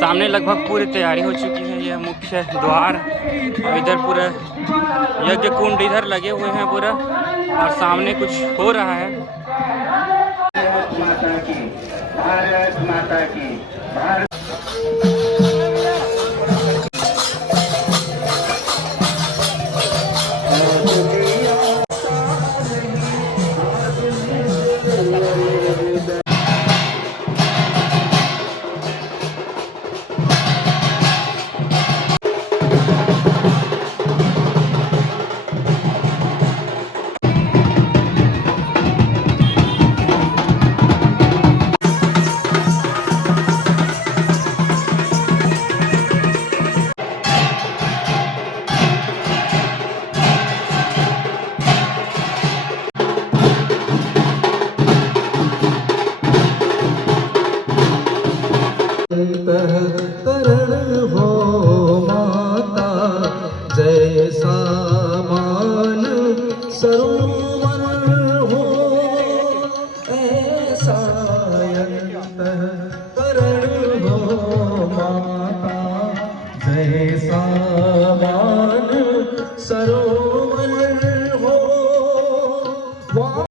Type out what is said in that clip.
सामने लगभग पूरी तैयारी हो चुकी है। यह मुख्य द्वार और इधर पूरा यज्ञ कुंड इधर लगे हुए हैं पूरा, और सामने कुछ हो रहा है। भारत माता की, भारत माता की, भारत करण हो माता, जैसा मान सरोवर हो, ऐसा करण हो माता, जैसा मान सरोवर